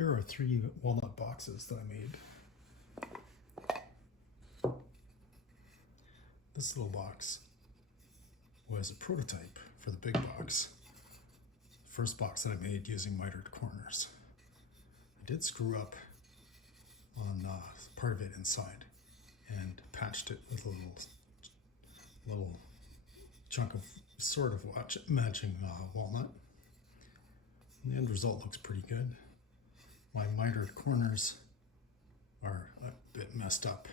Here are 3 walnut boxes that I made. This little box was a prototype for the big box. First box that I made using mitered corners. I did screw up on part of it inside and patched it with a little chunk of sort of matching walnut. And the end result looks pretty good. My mitered corners are a bit messed up.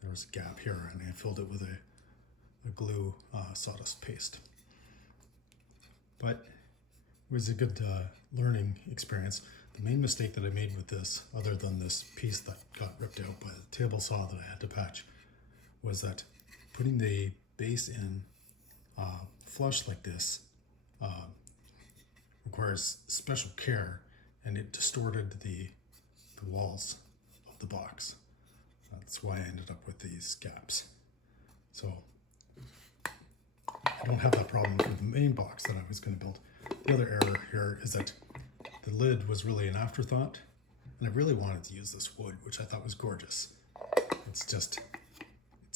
There was a gap here and I filled it with a glue sawdust paste. But it was a good learning experience. The main mistake that I made with this, other than this piece that got ripped out by the table saw that I had to patch, was that putting the base in flush like this requires special care, and it distorted the walls of the box. That's why I ended up with these gaps. So I don't have that problem with the main box that I was going to build. The other error here is that the lid was really an afterthought, and I really wanted to use this wood, which I thought was gorgeous. It's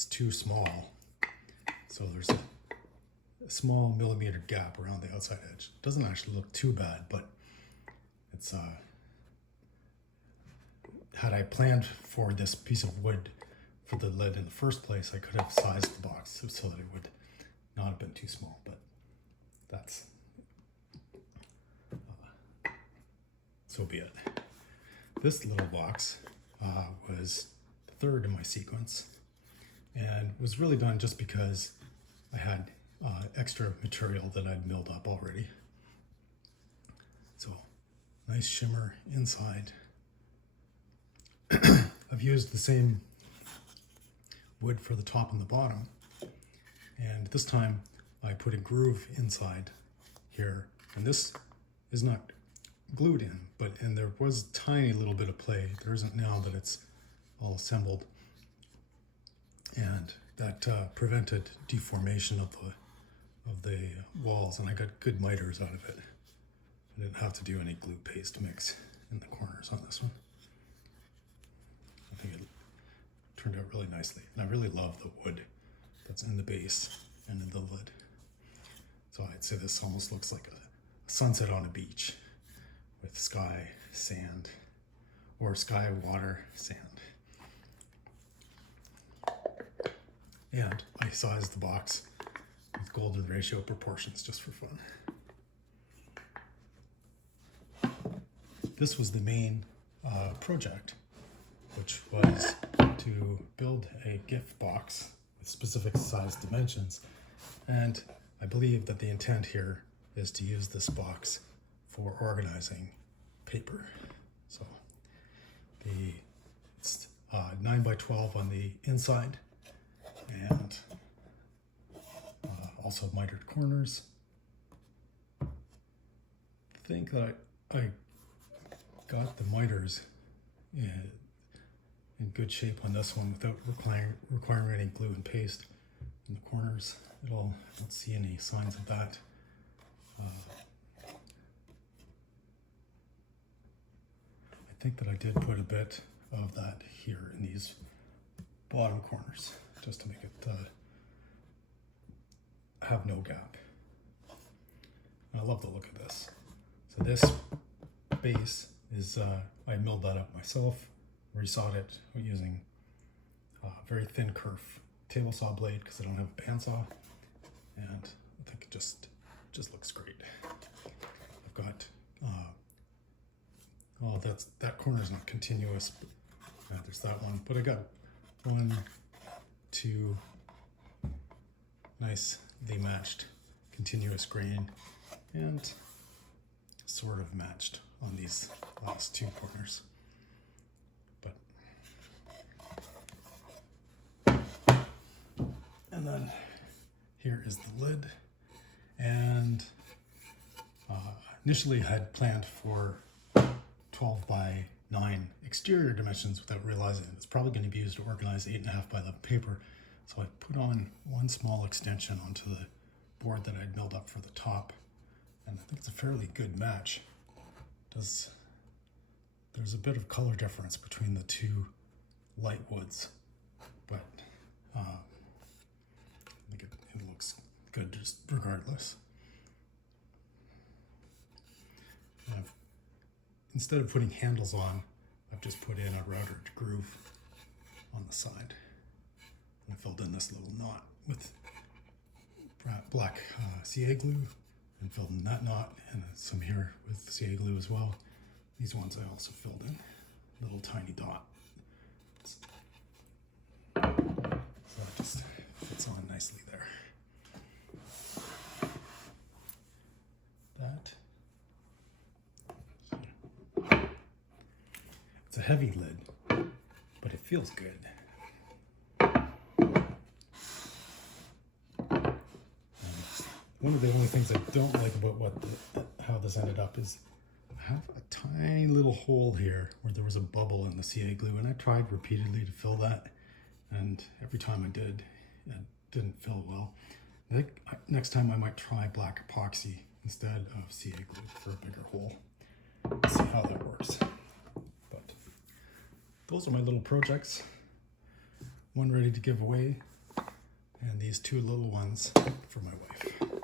too small. So there's a small millimeter gap around the outside edge. It doesn't actually look too bad, but it's had I planned for this piece of wood for the lid in the first place, I could have sized the box so that it would not have been too small, but that's so be it. This little box was the third in my sequence and was really done just because I had extra material that I'd milled up already. So nice shimmer inside. I've used the same wood for the top and the bottom, and this time I put a groove inside here, and this is not glued in, and there was a tiny little bit of play. There isn't now that it's all assembled, and that prevented deformation of the walls, and I got good miters out of it. I didn't have to do any glue paste mix in the corners on this one. I think it turned out really nicely, and I really love the wood that's in the base and in the lid. So I'd say this almost looks like a sunset on a beach with sky, sand, or sky, water, sand. And I sized the box with golden ratio proportions just for fun. This was the main project, which was to build a gift box with specific size dimensions. And I believe that the intent here is to use this box for organizing paper. So it's 9 by 12 on the inside, and also mitered corners. I think that I got the miters in good shape on this one without requiring any glue and paste in the corners. I don't see any signs of that. I think that I did put a bit of that here in these bottom corners just to make it have no gap. And I love the look of this. So this base is, I milled that up myself, resawed it using a very thin kerf table saw blade because I don't have a bandsaw, and I think it just looks great. I've got that corner is not continuous, but there's that one. But I got 1, 2 nicely matched continuous grain, and sort of matched on these last 2 corners. And then here is the lid, and initially I had planned for 12 by 9 exterior dimensions without realizing it's probably going to be used to organize 8.5 by 11 paper. So I put on 1 small extension onto the board that I'd milled up for the top, and I think it's a fairly good match. It does there's a bit of color difference between the two light woods, but I think it looks good just regardless. And instead of putting handles on, I've just put in a routed groove on the side. And I filled in this little knot with black CA glue and filled in that knot, and some here with CA glue as well. These ones I also filled in, little tiny dot. So that just fits on nicely there. It's a heavy lid, but it feels good. One of the only things I don't like about how this ended up is I have a tiny little hole here where there was a bubble in the CA glue, and I tried repeatedly to fill that, and every time I did, it didn't fill well. I think next time I might try black epoxy instead of CA glue for a bigger hole. Let's see how that works. But those are my little projects. One ready to give away, and these two little ones for my wife.